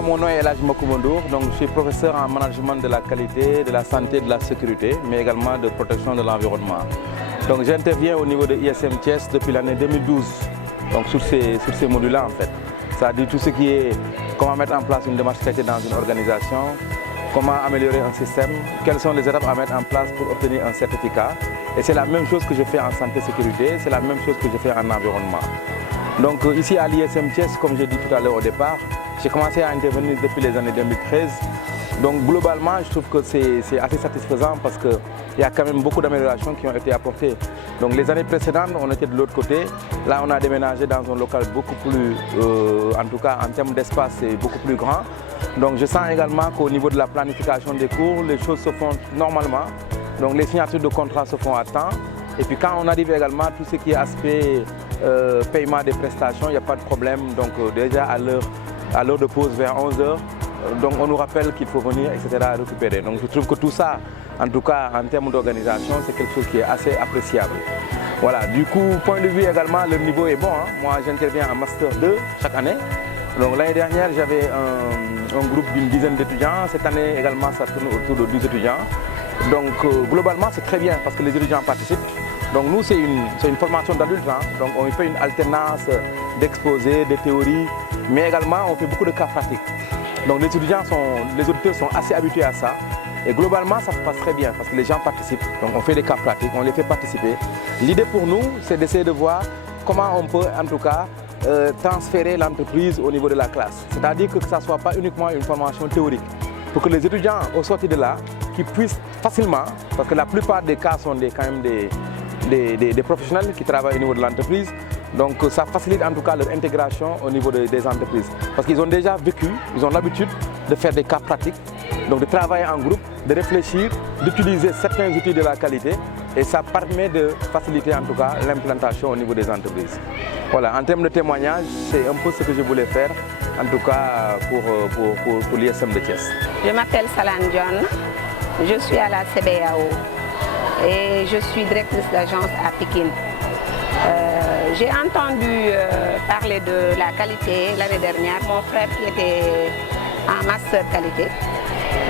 Moi, mon nom est Elhadji Macoumba Ndour, donc je suis professeur en management de la qualité, de la santé et de la sécurité, mais également de protection de l'environnement. Donc j'interviens au niveau de ISM Thiès depuis l'année 2012, donc sur ces modules-là en fait. C'est-à-dire tout ce qui est comment mettre en place une démarche qualité dans une organisation, comment améliorer un système, quelles sont les étapes à mettre en place pour obtenir un certificat. Et c'est la même chose que je fais en santé et sécurité, c'est la même chose que je fais en environnement. Donc ici à l'ISM Thiès, comme j'ai dit tout à l'heure au départ, j'ai commencé à intervenir depuis les années 2013. Donc globalement, je trouve que c'est assez satisfaisant parce qu'il y a quand même beaucoup d'améliorations qui ont été apportées. Donc les années précédentes, on était de l'autre côté. Là, on a déménagé dans un local beaucoup plus, en tout cas en termes d'espace, c'est beaucoup plus grand. Donc je sens également qu'au niveau de la planification des cours, les choses se font normalement. Donc les signatures de contrats se font à temps. Et puis quand on arrive également à tout ce qui est aspect paiement des prestations, il n'y a pas de problème. Donc déjà à l'heure de pause vers 11h, donc on nous rappelle qu'il faut venir, etc. récupérer. Donc je trouve que tout ça, en tout cas en termes d'organisation, c'est quelque chose qui est assez appréciable. Voilà, du coup, point de vue également, le niveau est bon. Hein. Moi, j'interviens en Master 2 chaque année. Donc l'année dernière, j'avais un groupe d'une dizaine d'étudiants. Cette année également, ça tourne autour de 12 étudiants. Donc globalement, c'est très bien parce que les étudiants participent. Donc nous, c'est une formation d'adultes. Hein. Donc on fait une alternance d'exposés, de théories, mais également on fait beaucoup de cas pratiques. Donc les auditeurs sont assez habitués à ça. Et globalement, ça se passe très bien parce que les gens participent. Donc on fait des cas pratiques, on les fait participer. L'idée pour nous, c'est d'essayer de voir comment on peut en tout cas transférer l'entreprise au niveau de la classe. C'est-à-dire que ça ne soit pas uniquement une formation théorique. Pour que les étudiants, au sortir de là, qui puissent facilement, parce que la plupart des cas sont quand même des professionnels qui travaillent au niveau de l'entreprise. Donc ça facilite en tout cas leur intégration au niveau des entreprises. Parce qu'ils ont déjà vécu, ils ont l'habitude de faire des cas pratiques, donc de travailler en groupe, de réfléchir, d'utiliser certains outils de la qualité. Et ça permet de faciliter en tout cas l'implantation au niveau des entreprises. Voilà, en termes de témoignage, c'est un peu ce que je voulais faire, en tout cas pour l'ISM de Thiès. Je m'appelle Salane John, je suis à la CBAO et je suis directrice d'agence à Pékin. J'ai entendu parler de la qualité l'année dernière, mon frère qui était en master qualité.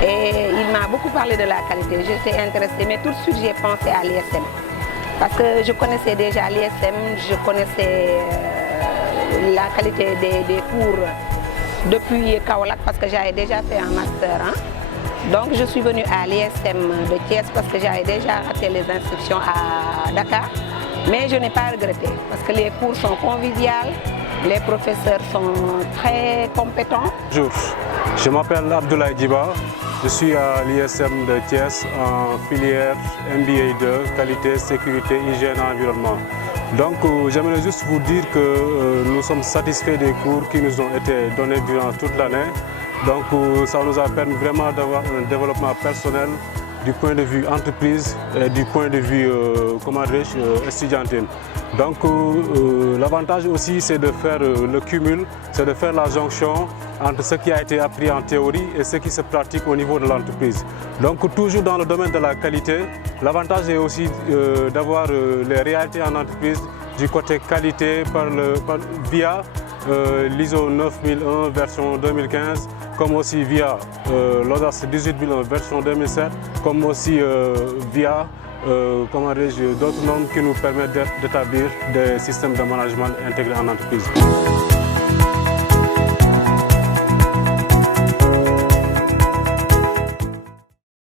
Et il m'a beaucoup parlé de la qualité, j'étais intéressée, mais tout de suite j'ai pensé à l'ISM. Parce que je connaissais déjà l'ISM, je connaissais la qualité des cours depuis Kaolack parce que j'avais déjà fait un master. Hein. Donc je suis venue à l'ISM de Thiès parce que j'avais déjà raté les inscriptions à Dakar. Mais je n'ai pas regretté parce que les cours sont conviviaux, les professeurs sont très compétents. Bonjour, je m'appelle Abdoulaye Djiba, je suis à l'ISM de Thiès en filière MBA 2, qualité, sécurité, hygiène et environnement. Donc j'aimerais juste vous dire que nous sommes satisfaits des cours qui nous ont été donnés durant toute l'année. Donc ça nous a permis vraiment d'avoir un développement personnel du point de vue entreprise et du point de vue estudiantine. Donc l'avantage aussi c'est de faire le cumul, c'est de faire la jonction entre ce qui a été appris en théorie et ce qui se pratique au niveau de l'entreprise. Donc toujours dans le domaine de la qualité, l'avantage est aussi d'avoir les réalités en entreprise du côté qualité via l'ISO 9001 version 2015, comme aussi via l'ODAS 18001 version 2007, comme aussi via d'autres normes qui nous permettent d'établir des systèmes de management intégrés en entreprise.